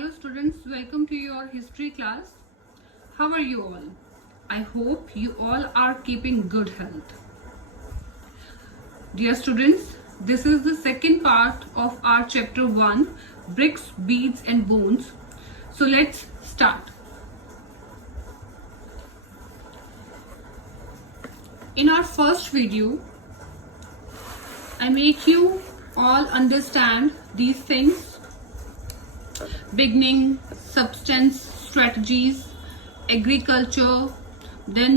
Hello students, welcome to your history class. How are you all? I hope you all are keeping good health. Dear students, this is the second part of our chapter 1, Bricks, Beads and Bones. So let's start. In our first video, I make you all understand these things: beginning, substance, strategies, agriculture. Then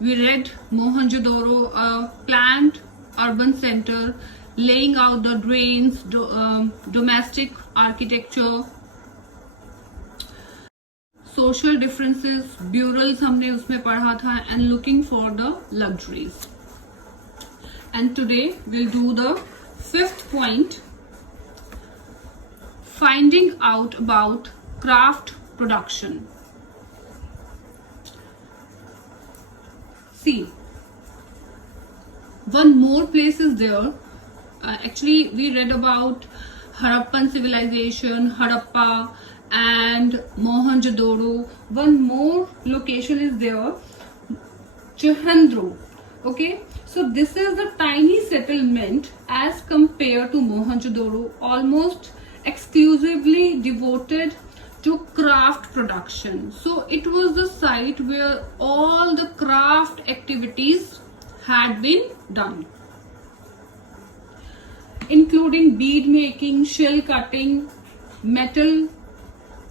we read Mohenjo-daro, a planned urban center, laying out the drains, domestic architecture, social differences, burals हमने उसमें पढ़ा था, and looking for the luxuries. And today we'll do the fifth point, finding out about craft production. See, one more place is there. Actually, we read about Harappan civilization, Harappa and Mohenjo-daro. One more location is there, Chahandro. Okay, so this is the tiny settlement as compared to Mohenjo-daro, almost exclusively devoted to craft production. So it was the site where all the craft activities had been done, including bead making, shell cutting, metal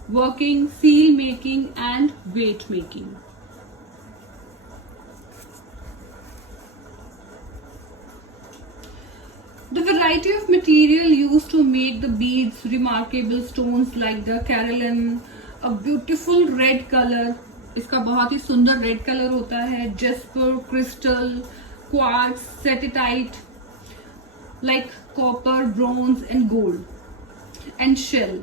working, seal making and weight making. The variety of material used to make the beads, remarkable stones like the carillon, a beautiful red color, इसका बहुत ही सुंदर red color होता है, jasper, crystal, quartz, cetatite, like copper, bronze and gold, and shell.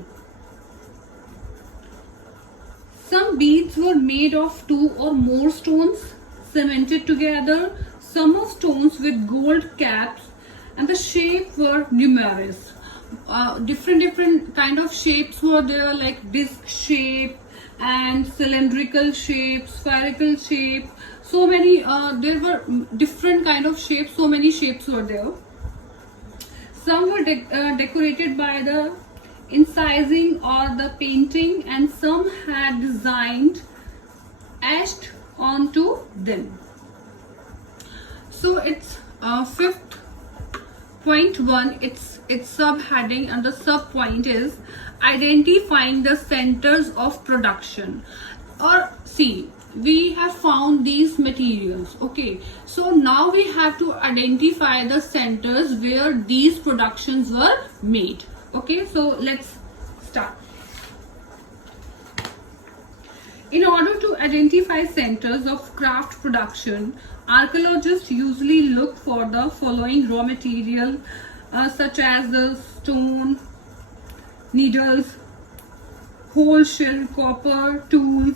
Some beads were made of 2 or more stones cemented together, some of stones with gold caps, and the shape were numerous. Different kind of shapes were there, like disc shape and cylindrical shape, spherical shape. So many, there were different kind of shapes. So many shapes were there. Some were decorated by the incising or the painting, and some had designed etched onto them. So it's fifth. Point 1, its subheading and the sub point is identifying the centers of production. Or see, we have found these materials. Okay, so now we have to identify the centers where these productions were made. Okay, so let's start. In order to identify centers of craft production, archaeologists usually look for the following raw material, such as the stone, needles, whole shell, copper, tools,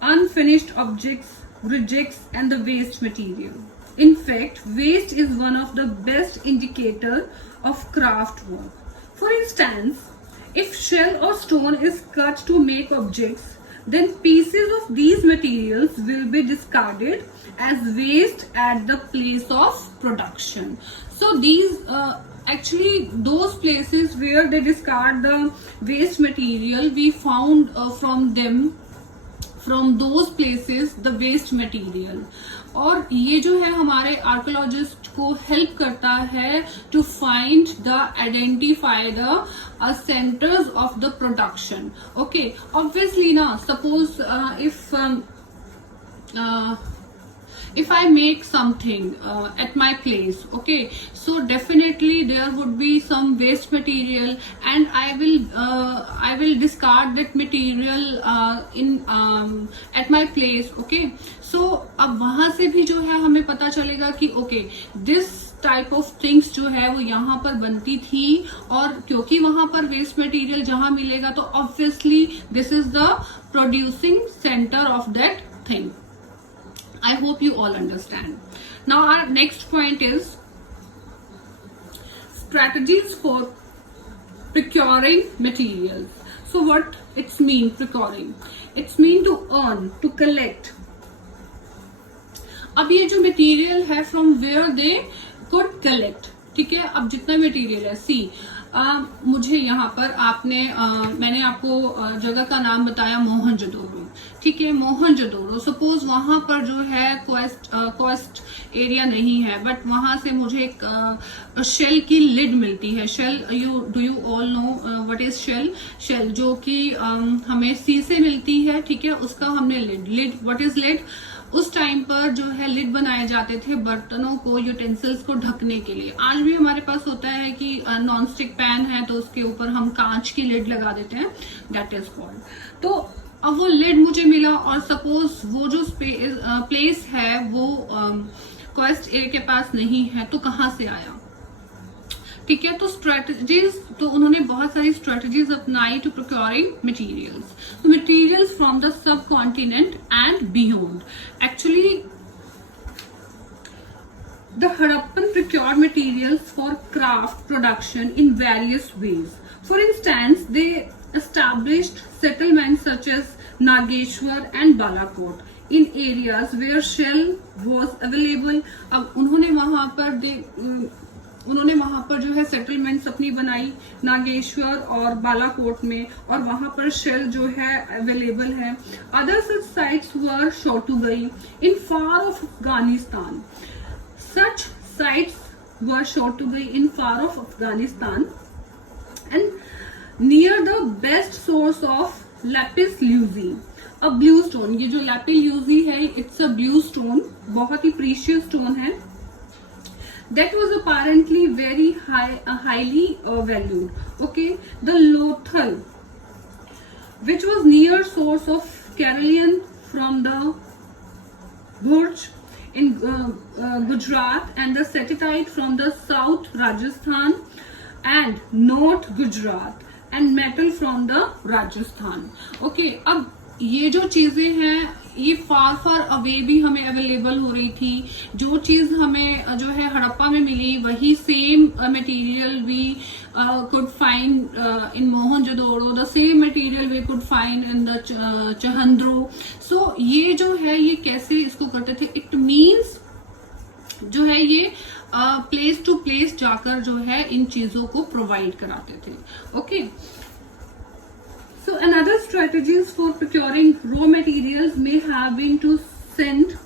unfinished objects, rejects and the waste material. In fact, waste is one of the best indicator of craft work. For instance, if shell or stone is cut to make objects, then pieces of these materials will be discarded as waste at the place of production. So these actually those places where they discard the waste material, we found from those places the waste material. और ये जो है हमारे archaeologist को help करता है to find the identify the centres of the production. Okay, obviously ना, suppose if I make something at my place, okay, so definitely there would be some waste material, and I will discard that material at my place. Okay, so अब वहां से भी जो है हमें पता चलेगा कि okay, this type of things जो है वो यहाँ पर बनती थी, और क्योंकि वहां पर वेस्ट मटेरियल जहां मिलेगा तो obviously this is the producing centre of that thing. I hope you all understand. Now our next point is strategies for procuring materials. So what it's mean procuring? It's mean to earn, to collect. अब ये जो material है from where they could collect, ठीक है। अब जितना material है, सी मुझे यहाँ पर मैंने आपको जगह का नाम बताया मोहनजोदड़ो, ठीक है। मोहनजोदड़ो, सपोज वहां पर जो है क्वेस्ट एरिया नहीं है, बट वहां से मुझे एक शेल की लिड मिलती है। Shell, do you all know what is shell? Shell जो कि हमें सी से मिलती है, ठीक है। उसका हमने लिड व्हाट इज लिड? उस टाइम पर जो है लिड बनाए जाते थे बर्तनों को, यूटेंसिल्स को ढकने के लिए। आज भी हमारे पास होता है कि नॉन स्टिक पैन है तो उसके ऊपर हम कांच की लिड लगा देते हैं, दैट इज कॉल्ड। तो अब वो लिड मुझे मिला और सपोज वो जो प्लेस है वो क्वेस्ट एरिया के पास नहीं है, तो कहाँ से आया, ठीक है। तो स्ट्रेटजीज, तो उन्होंने बहुत सारी स्ट्रेटजीज अपनाई टू प्रोक्योरिंग मटेरियल्स। तो materials from the sub continent and beyond. Actually the Harappan procured materials for craft production in various ways. For instance, they established settlements such as Nageshwar and Balakot in areas where shell was available. अब उन्होंने वहां पर जो है settlements अपनी बनाई नागेश्वर और बालाकोट में, और वहां पर शेल जो है अवेलेबल है। अदर सच साइट्स वर शोटुगई in far off Afghanistan. Such sites were Shortugai in far off Afghanistan and near the best source of lapis lazuli, a blue stone। ये जो lapis lazuli है, it's a blue stone, बहुत ही precious stone है। That was apparently very highly valued. Okay, the Lothal, which was near source of Karelian from the Bhurj in Gujarat, and the Setitite from the South Rajasthan and North Gujarat, and metal from the Rajasthan. Okay, अब ये जो चीजें हैं ये far away भी हमें available हो रही थी। जो चीज हमें जो है हड़प्पा में मिली वही same material we could find in Mohenjo-daro, the same material we could find in the Chahandro. So ये जो है ये कैसे इसको करते थे? It means जो है ये प्लेस टू प्लेस जाकर जो है इन चीजों को प्रोवाइड कराते थे। Okay, so another strategies for procuring raw materials may have been to send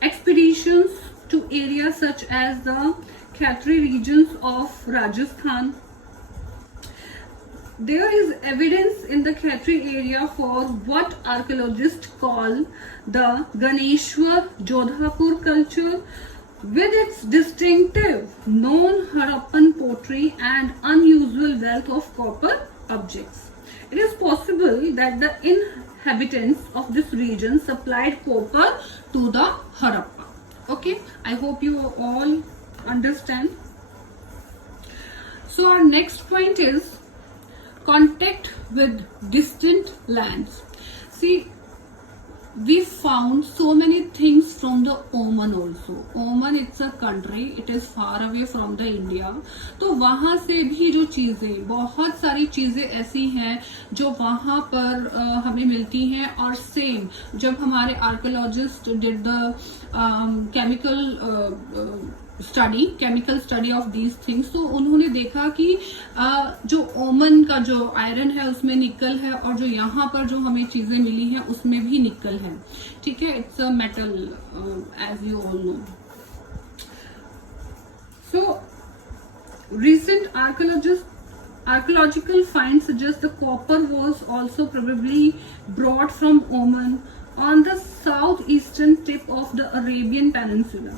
expeditions to areas such as the Khatri regions of Rajasthan. There is evidence in the Khatri area for what archaeologists call the Ganeshwar Jodhapur culture, with its distinctive non-Harappan pottery and unusual wealth of copper objects. It is possible that the inhabitants of this region supplied copper to the Harappa. Okay, I hope you all understand. So our next point is contact with distant lands. See, we found so many things from the Oman also. Oman, it's a country, it is far away from the India. तो वहां से भी जो चीजें, बहुत सारी चीजें ऐसी हैं जो वहां पर हमें मिलती हैं। और सेम जब हमारे archaeologist did the chemical study of these things, तो उन्होंने देखा कि जो ओमन का जो आयरन है उसमें निकल है, और जो यहाँ पर जो हमें चीजें मिली हैं उसमें भी निकल है, ठीक है। It's a metal as you all know. So recent archaeological finds suggest the copper was also probably brought from Oman on the southeastern tip of the Arabian Peninsula.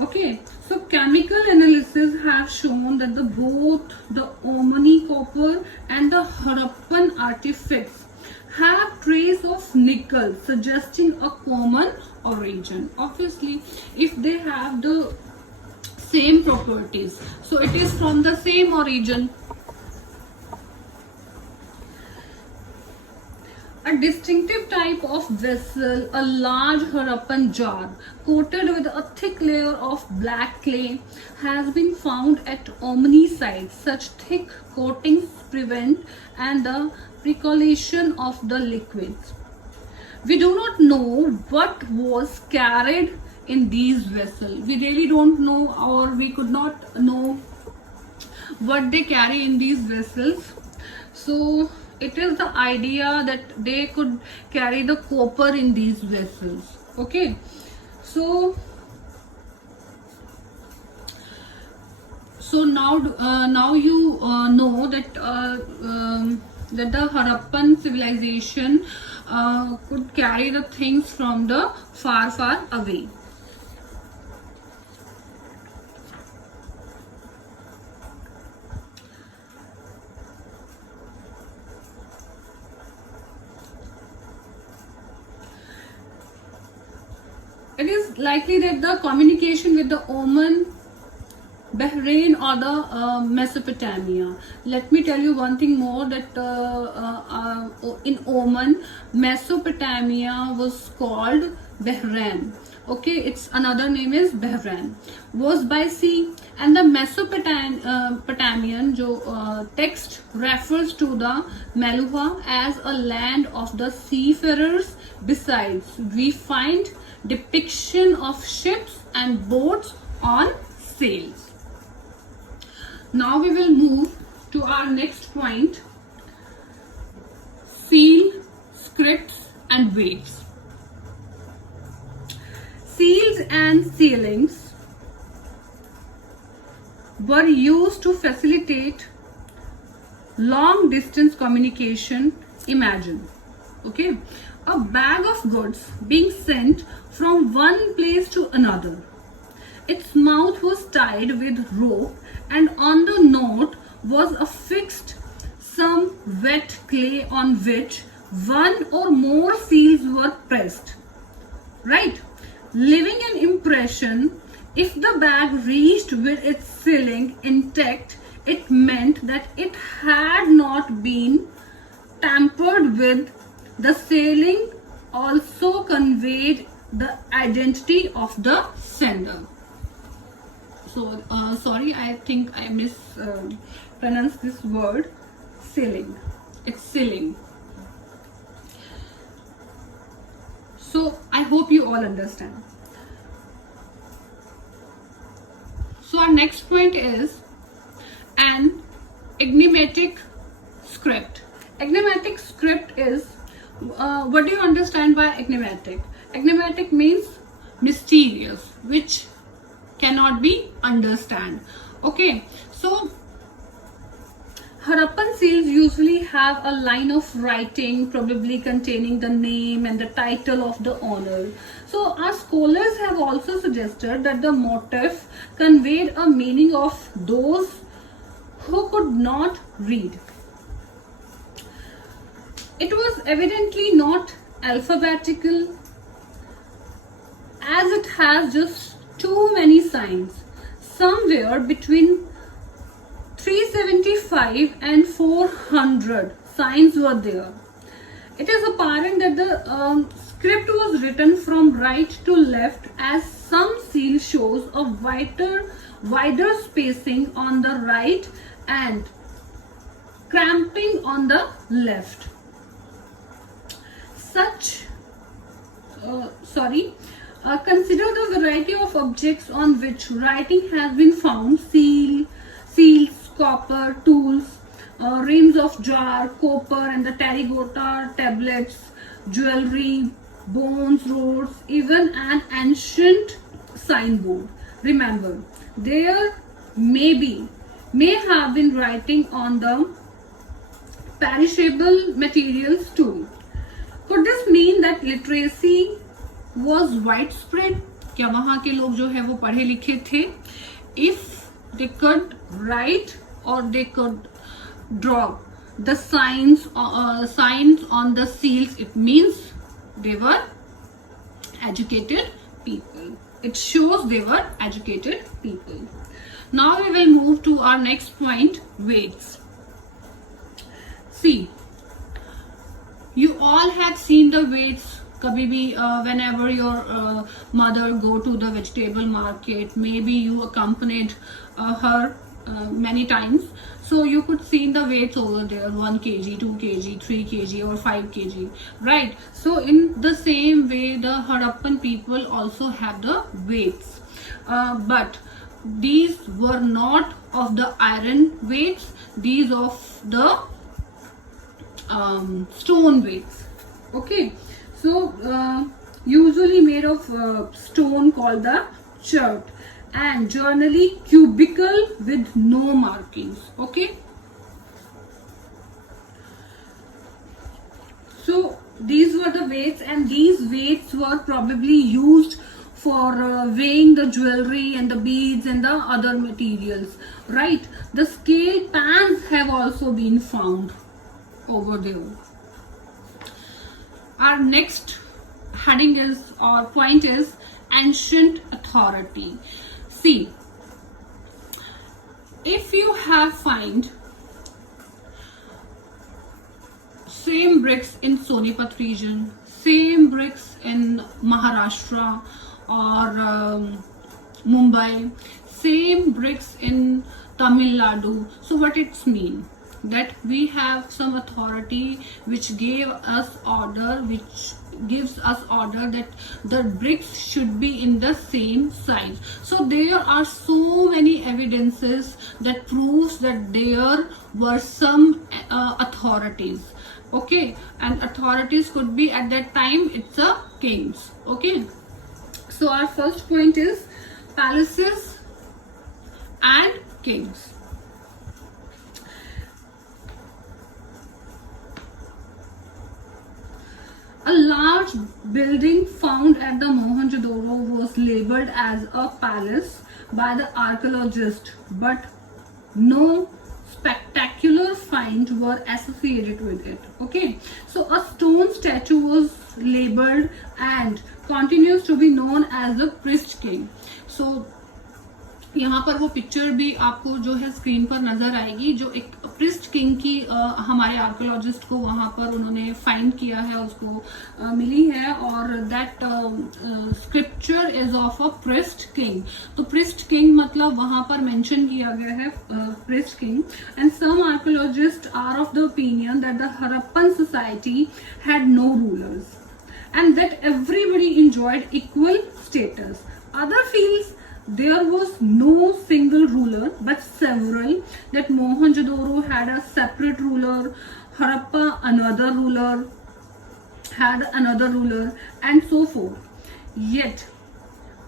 Okay, so chemical analysis have shown that both the Omani copper and the Harappan artifacts have trace of nickel, suggesting a common origin. Obviously, if they have the same properties, so it is from the same origin. A distinctive type of vessel, a large Harappan jar coated with a thick layer of black clay, has been found at Omni sites. Such thick coatings prevent and the percolation of the liquids. We do not know what was carried in these vessels. We really don't know, or we could not know what they carry in these vessels. So it is the idea that they could carry the copper in these vessels. Okay, so now you know that that the Harappan civilization could carry the things from the far away. It is likely that the communication with the Oman, Bahrain or the Mesopotamia. Let me tell you one thing more, that in Oman, Mesopotamia was called Bahrain. Okay, its another name is Bahrain. Was by sea, and the Mesopotamian text refers to the Meluha as a land of the seafarers. Besides, we find depiction of ships and boats on sails. Now we will move to our next point: seal, scripts and weights. Seals and sealings were used to facilitate long distance communication. Imagine, okay, a bag of goods being sent from one place to another. Its mouth was tied with rope, and on the note was affixed some wet clay on which one or more seals were pressed, right, leaving an impression. If the bag reached with its sealing intact, it meant that it had not been tampered with. The sealing also conveyed the identity of the sender. So sorry, I think I mispronounced this word, sealing. It's sealing. So I hope you all understand. So our next point is an enigmatic script. Enigmatic script is, what do you understand by enigmatic? Enigmatic means mysterious, which cannot be understand. Okay, so Harappan seals usually have a line of writing, probably containing the name and the title of the owner. So our scholars have also suggested that the motif conveyed a meaning of those who could not read. It was evidently not alphabetical, as it has just too many signs. Somewhere between 375 and 400 signs were there. It is apparent that the script was written from right to left, as some seal shows a wider spacing on the right and cramping on the left. Consider the variety of objects on which writing has been found: seals, copper, tools, rims of jar, copper and the terracotta tablets, jewelry, bones, rods, even an ancient signboard. Remember, there may have been writing on the perishable materials too. Could this mean that literacy was widespread? क्या वहाँ के लोग जो है वो पढ़े लिखे थे? If they could write or they could draw the signs on the seals, it means they were educated people. It shows they were educated people. Now we will move to our next point: weights. See, You all have seen the weights. कभी भी whenever your mother go to the vegetable market, maybe you accompanied her many times, so you could see the weights over there, 1 kg, 2 kg, 3 kg or 5 kg, right? So in the same way the Harappan people also have the weights, but these were not of the iron weights, these of the stone weights. Okay, so usually made of stone called the chert, and generally cubical with no markings. Okay, so these were the weights, and these weights were probably used for weighing the jewelry and the beads and the other materials, right? The scale pans have also been found over there. Our next heading is, or point is, ancient authority. See, if you have find same bricks in Sonipat region, same bricks in Maharashtra or Mumbai, same bricks in Tamil Nadu, so what it's mean? That we have some authority which gave us order, which gives us order that the bricks should be in the same size. So there are so many evidences that proves that there were some authorities. Okay, and authorities could be at that time, it's a kings. Okay, so our first point is palaces and kings. A large building found at the Mohenjo-daro was labeled as a palace by the archaeologist, but no spectacular finds were associated with it. Okay, so a stone statue was labeled and continues to be known as the priest king. So यहाँ पर वो picture भी आपको जो है screen पर नजर आएगी, जो एक प्रिस्ट किंग की हमारे आर्कियोलॉजिस्ट को वहां पर उन्होंने फाइंड किया है, उसको मिली है, और that scripture is of a priest king. तो प्रिस्ट किंग मतलब वहां पर मेंशन किया गया है priest king. And some archaeologists are of the opinion that the Harappan society had no rulers and that everybody enjoyed equal status. Other feels there was no single ruler but several, that Mohenjo-daro had a separate ruler, Harappa another ruler, had another ruler, and so forth. Yet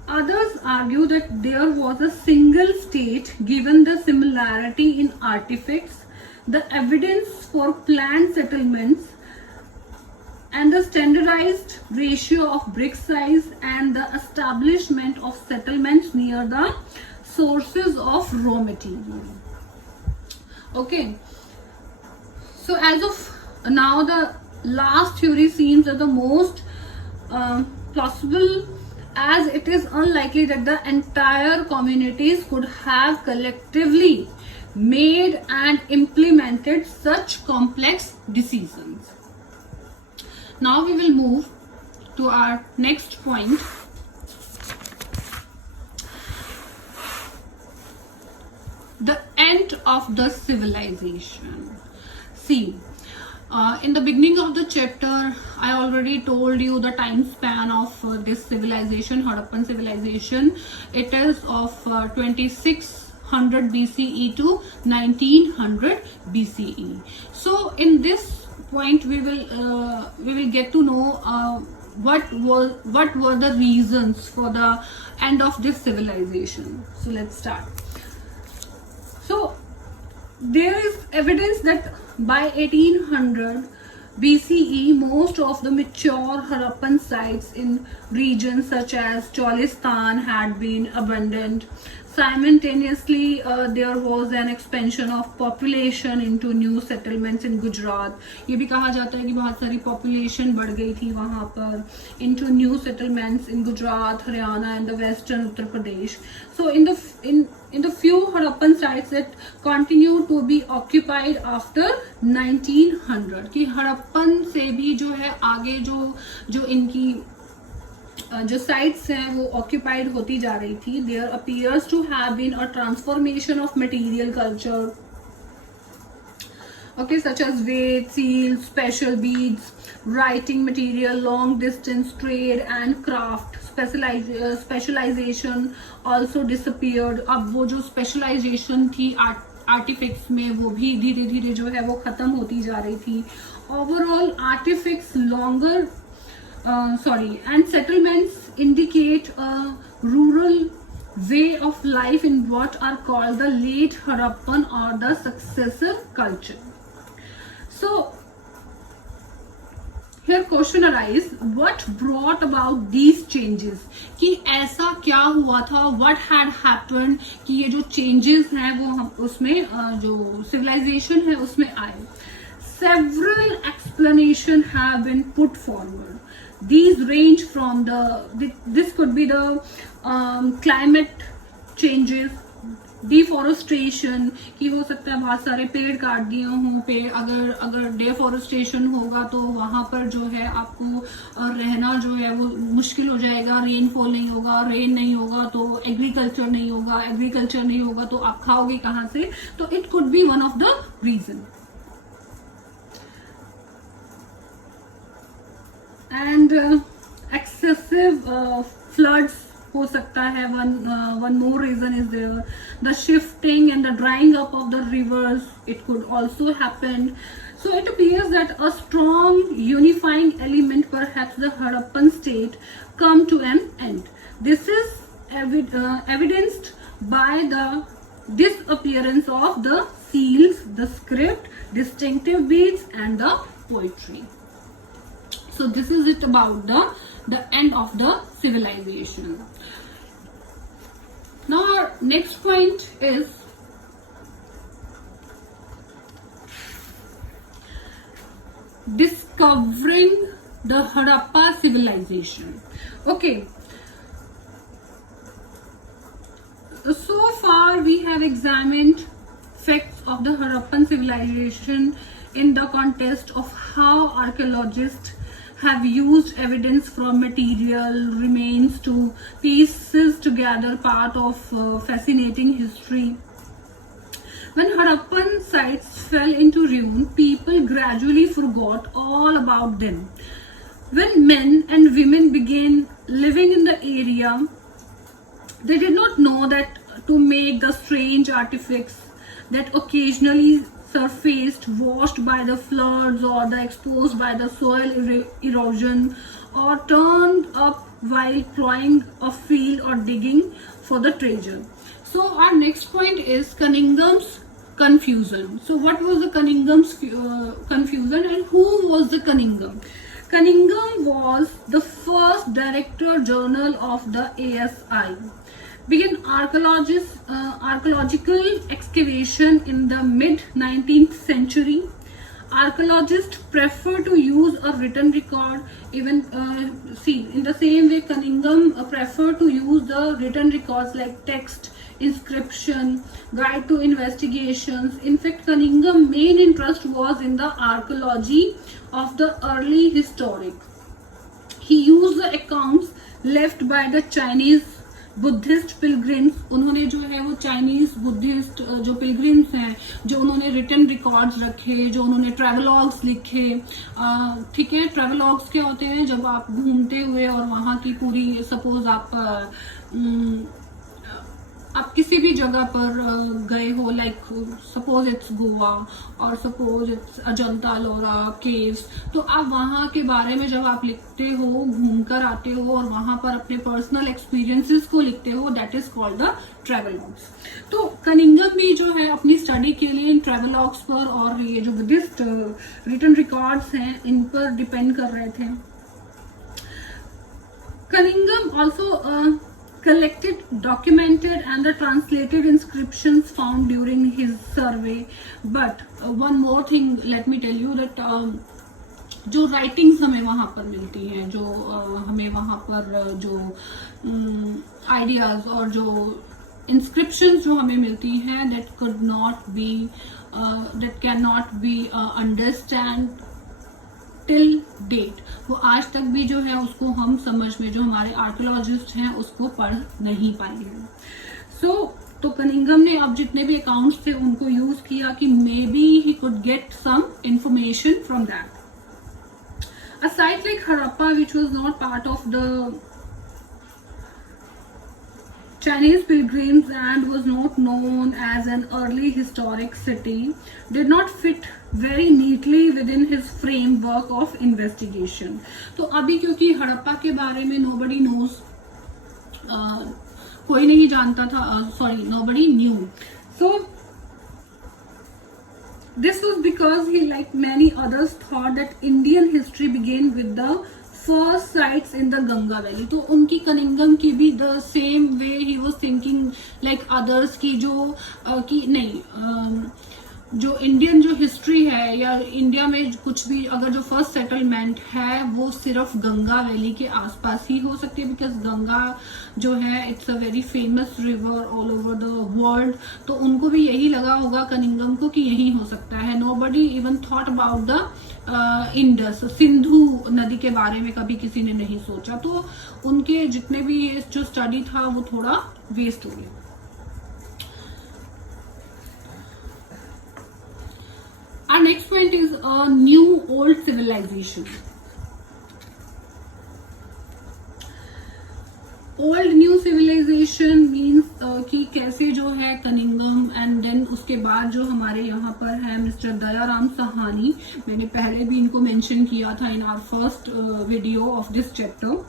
others argue that there was a single state given the similarity in artifacts, the evidence for planned settlements, and the standardized ratio of brick size, and the establishment of settlements near the sources of raw material. Okay, so as of now the last theory seems that the most plausible, as it is unlikely that the entire communities could have collectively made and implemented such complex decisions. Now we will move to our next point. The end of the civilization. See, in the beginning of the chapter, I already told you the time span of this civilization, Harappan civilization. It is of 2600 BCE to 1900 BCE. So in this point we will get to know what were the reasons for the end of this civilization. So let's start. So there is evidence that by 1800 BCE most of the mature Harappan sites in regions such as Cholistan had been abandoned. Simultaneously, there was an expansion of population into new settlements in Gujarat. ये भी कहा जाता है कि बहुत सारी population बढ़ गई थी वहाँ पर, into new settlements in Gujarat, Haryana and the western Uttar Pradesh. So in the few Harappan sites that continue to be occupied after 1900. कि हड़प्पन से भी जो है आगे जो इनकी जो साइट्स हैं वो ऑक्यूपाइड होती जा रही थी. There appears to have been a transformation of material culture, okay, such as weight, seals, special beads, writing material, long distance trade and craft. Specialization also disappeared. अब वो जो specialization थी artifacts में वो भी धीरे धीरे जो है वो खत्म होती जा रही थी. Overall artifacts longer and settlements indicate a rural way of life in what are called the late Harappan or the successive culture. So here question arise, what brought about these changes? कि ऐसा क्या हुआ था, what had happened कि ये जो changes हैं वो हम उसमें जो civilization है उसमें आए. Several explanations have been put forward. These range from this could be the climate changes, deforestation की हो सकता है, बहुत सारे पेड़ काट दिए हों. पेड़ अगर डिफॉरेस्टेशन होगा तो वहां पर जो है आपको रहना जो है वो मुश्किल हो जाएगा. रेनफॉल नहीं होगा, रेन नहीं होगा तो एग्रीकल्चर नहीं होगा, एग्रीकल्चर नहीं होगा तो आप खाओगे कहाँ से. तो it could be one of the reason. And excessive floods हो सकता है. one more reason is there. The shifting and the drying up of the rivers, it could also happen. So it appears that a strong unifying element, perhaps the Harappan state, come to an end. This is evidenced by the disappearance of the seals, the script, distinctive beads and the poetry. So this is it about the end of the civilization. Now our next point is discovering the Harappa civilization. Okay, so far we have examined facts of the Harappan civilization in the context of how archaeologists have used evidence from material remains to pieces together part of fascinating history. When Harappan sites fell into ruin, people gradually forgot all about them. When men and women began living in the area, they did not know that to make the strange artifacts that occasionally surfaced, washed by the floods or the exposed by the soil erosion, or turned up while plowing a field or digging for the treasure. So our next point is Cunningham's confusion. So what was the Cunningham's confusion and who was the Cunningham? Cunningham was the first director general of the ASI. Began archaeological excavation in the mid-19th century. Archaeologists prefer to use a written record. Even in the same way, Cunningham prefer to use the written records like text, inscription, guide to investigations. In fact, Cunningham's main interest was in the archaeology of the early historic. He used the accounts left by the Chinese Buddhist pilgrims. उन्होंने जो है वो Chinese Buddhist जो pilgrims हैं जो उन्होंने written records रखे, जो उन्होंने ट्रैवलॉग्स लिखे. ठीक है, ट्रैवलॉग्स क्या होते हैं, जब आप घूमते हुए और वहाँ की पूरी सपोज आप किसी भी जगह पर गए हो, लाइक सपोज इट्स गोवा और suppose it's Ajanta Ellora caves, तो आप वहाँ के बारे में जब आप लिखते हो, घूमकर आते हो और वहाँ पर अपने पर्सनल एक्सपीरियंसेस को लिखते हो, दैट इज कॉल्ड द ट्रैवलॉग्स. तो कनिंघम भी जो है अपनी स्टडी के लिए इन ट्रैवलॉग्स पर और ये जो बुद्धिस्ट रिटन रिकॉर्ड्स हैं इन पर डिपेंड कर रहे थे. Cunningham also collected, documented and the translated inscriptions found during his survey. But one more thing, let me tell you that जो राइटिंग्स हमें वहाँ पर मिलती हैं, जो हमें वहाँ पर जो आइडियाज और जो इंस्क्रिप्शन जो हमें मिलती हैं that cannot be understand till date, वो आज तक भी जो है उसको हम समझ में, जो हमारे आर्कियोलॉजिस्ट हैं उसको पढ़ नहीं पाए हैं. तो कनिंघम ने अब जितने भी अकाउंट्स थे उनको यूज किया कि maybe he could get some information from that. A site like Harappa, which was not part of the Chinese pilgrims and was not known as an early historic city, did not fit very neatly within his framework of investigation. तो अभी क्योंकि हड़प्पा के बारे में nobody knows, कोई नहीं जानता था, nobody knew. So this was because he, like many others, thought that Indian history began with the first sites in the Ganga Valley. तो उनकी कनिंघम की भी the same way he was thinking like others की जो कि नहीं, जो Indian जो हिस्ट्री है या इंडिया में कुछ भी अगर जो फर्स्ट सेटलमेंट है वो सिर्फ गंगा वैली के आसपास ही हो सकती है, बिकॉज गंगा जो है it's a very famous river all over the world. तो उनको भी यही लगा होगा कनिंघम को कि यही हो सकता है. Nobody even thought about the Indus, Sindhu नदी के बारे में कभी किसी ने नहीं सोचा. तो उनके जितने भी जो स्टडी था वो थोड़ा वेस्ट हो गया. Our next point is a new old civilization. Old new civilization means कि कैसे जो है कनिंघम एंड देन उसके बाद जो हमारे यहाँ पर है मिस्टर दयाराम साहनी, मैंने पहले भी इनको मेंशन किया था in our first video of this chapter.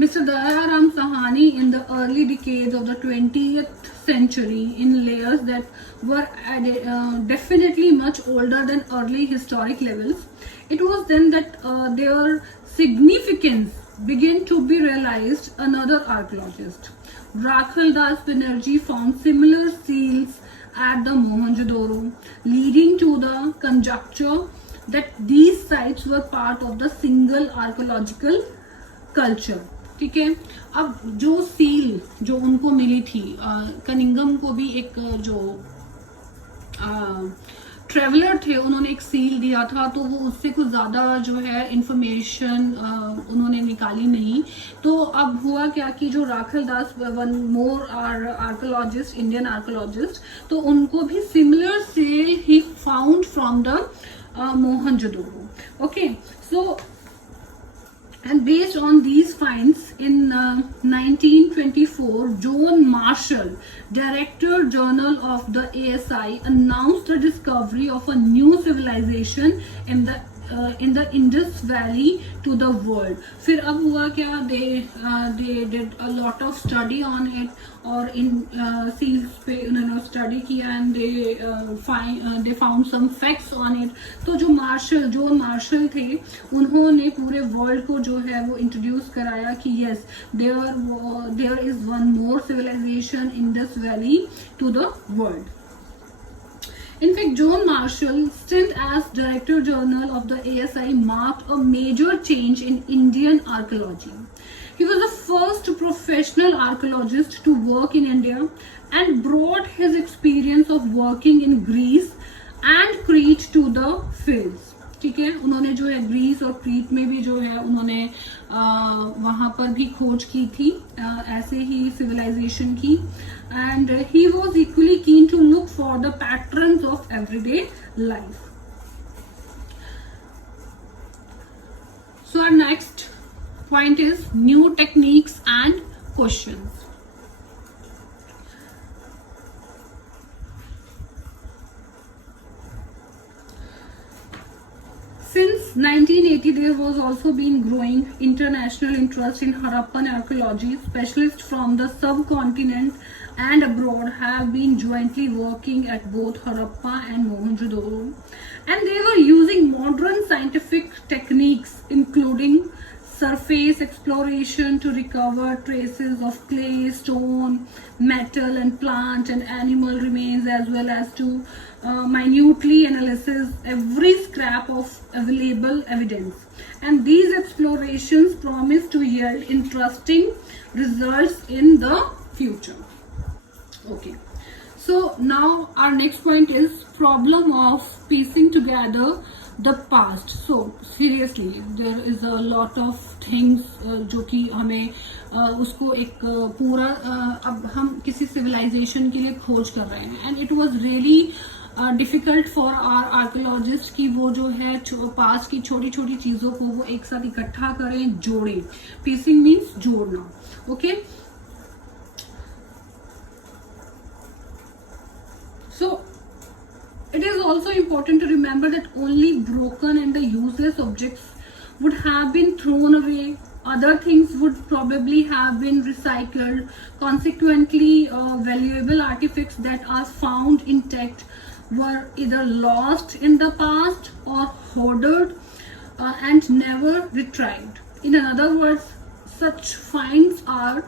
Mr. Dayaram Sahani in the early decades of the 20th century in layers that were definitely much older than early historic levels. It was then that their significance began to be realized. Another archaeologist, Rakhal Das Banerjee, found similar seals at the Mohenjo-daro, leading to the conjecture that these sites were part of the single archaeological culture. ठीक है. अब जो seal जो उनको मिली थी, Cunningham को भी एक जो ट्रेवलर थे उन्होंने एक सील दिया था, तो वो उससे कुछ ज्यादा जो है इंफॉर्मेशन उन्होंने निकाली नहीं. तो अब हुआ क्या कि जो Rakhal Das, one more archaeologist, Indian archaeologist, तो उनको भी सिमिलर सील ही found from the Mohenjodaro. Okay, so and based on these finds in 1924, John Marshall, Director General of the ASI, announced the discovery of a new civilization in the Indus Valley to the world. फिर अब हुआ क्या, they did a lot of study on it, और इन seals पे उन्होंने study किया and they found some facts on it. तो जो जॉन मार्शल थे उन्होंने पूरे वर्ल्ड को जो है वो इंट्रोड्यूस कराया कि yes, there is one more civilization in Indus Valley to the world. In fact, John Marshall's stint as Director General of the ASI marked a major change in Indian archaeology. He was the first professional archaeologist to work in India and brought his experience of working in Greece and Crete to the fields. ठीक है, उन्होंने जो है Greece और क्रीट में भी जो है उन्होंने वहां पर भी खोज की थी, ऐसे ही सिविलाइजेशन की. And he was equally keen to look for the patterns of everyday life. So our next point is new techniques and questions. Since 1980, there was also been growing international interest in Harappan archaeology. Specialists from the subcontinent and abroad have been jointly working at both Harappa and Mohenjo-daro, and they were using modern scientific techniques including surface exploration to recover traces of clay, stone, metal and plant and animal remains, as well as to minutely analyze every scrap of available evidence. And these explorations promise to yield interesting results in the future. Okay. So now our next point is problem of piecing together the past. So seriously, there is a lot of things जो कि हमें उसको एक पूरा अब हम किसी civilization के लिए खोज कर रहे हैं, and it was really difficult for our archaeologist कि वो जो है पास की छोटी छोटी चीजों को वो एक साथ इकट्ठा करें, जोड़ें. पीसिंग मीन्स जोड़ना. Okay. So it is also important to remember that only broken and the useless objects would have been thrown away. Other things would probably have been recycled. Consequently, valuable artifacts that are found intact were either lost in the past or hoarded and never retrieved. In other words, such finds are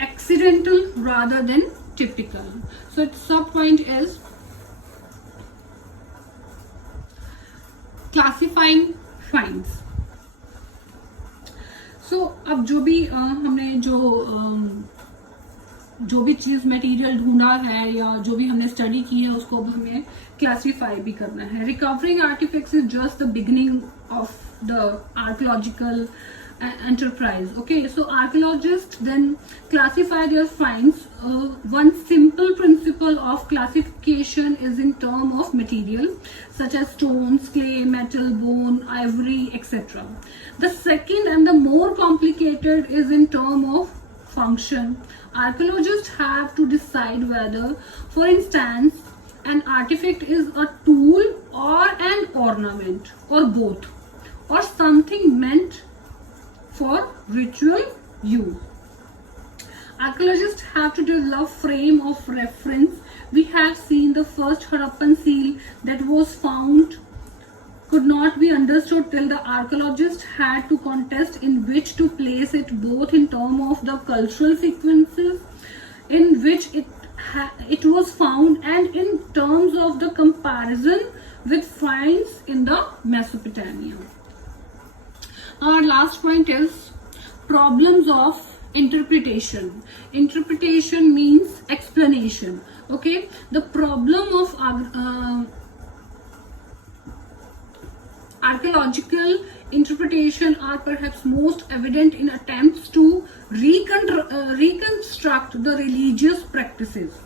accidental rather than typical. So its sub point is classifying finds. So अब जो भी हमने जो भी चीज material ढूंढा है या जो भी हमने स्टडी की है उसको अब हमें क्लासिफाई भी करना है. Recovering artefacts is just the beginning of the archaeological enterprise. Okay, so archaeologists then classify their finds. One simple principle of classification is in terms of material such as stones, clay, metal, bone, ivory, etc. The second and the more complicated is in terms of function. Archaeologists have to decide whether, for instance, an artifact is a tool or an ornament or both, or something meant for ritual use. Archaeologists have to develop frame of reference. We have seen the first Harappan seal that was found could not be understood till the archaeologists had to contest in which to place it, both in terms of the cultural sequences in which it was found and in terms of the comparison with finds in the Mesopotamia. Our last point is problems of interpretation. Interpretation means explanation. Okay, the problem of archaeological interpretation are perhaps most evident in attempts to reconstruct the religious practices.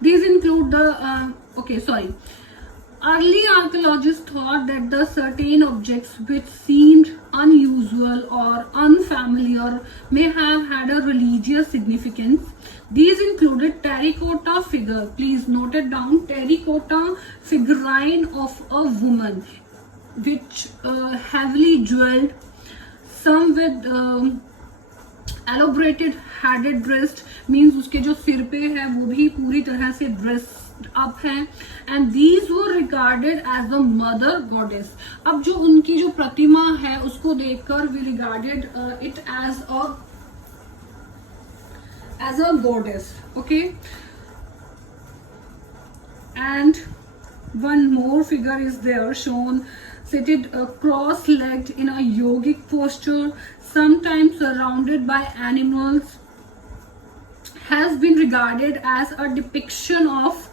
These include the early archaeologists thought that the certain objects which seemed unusual or unfamiliar may have had a religious significance. These included terracotta figure. Please note it down. Terracotta figurine of a woman, which heavily jeweled, some with elaborated headed dressed, means उसके जो सिर पे है वो भी पूरी तरह से dressed up है, and these were regarded as the mother goddess. अब जो उनकी जो प्रतिमा है उसको देखकर we regarded it as a goddess. Okay, and one more figure is there shown seated cross-legged in a yogic posture, sometimes surrounded by animals, has been regarded as a depiction of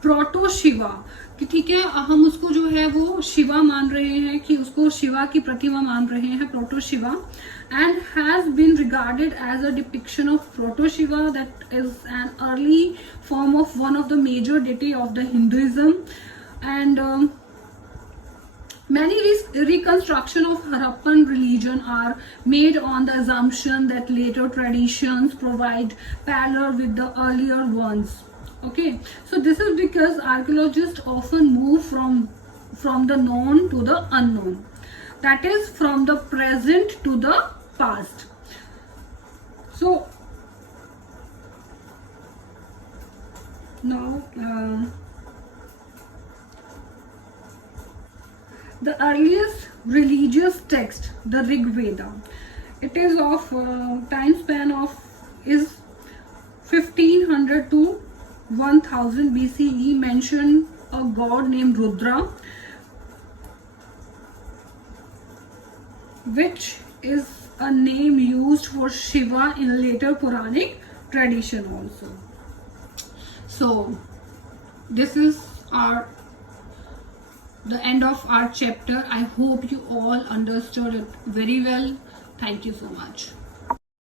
proto Shiva. कि ठीक है, हम उसको जो है वो शिवा मान रहे हैं, कि उसको शिवा की प्रतिमा मान रहे हैं, proto Shiva, and has been regarded as a depiction of proto Shiva, that is an early form of one of the major deity of the Hinduism. And many reconstruction of Harappan religion are made on the assumption that later traditions provide parallel with the earlier ones. Okay, so this is because archaeologists often move from the known to the unknown, that is from the present to the past. So now the earliest religious text, the Rig Veda, it is of time span of is 1500 to 1000 BCE, mentioned a god named Rudra, which is a name used for Shiva in later Puranic tradition also. So this is the end of our chapter. I hope you all understood it very well. Thank you so much.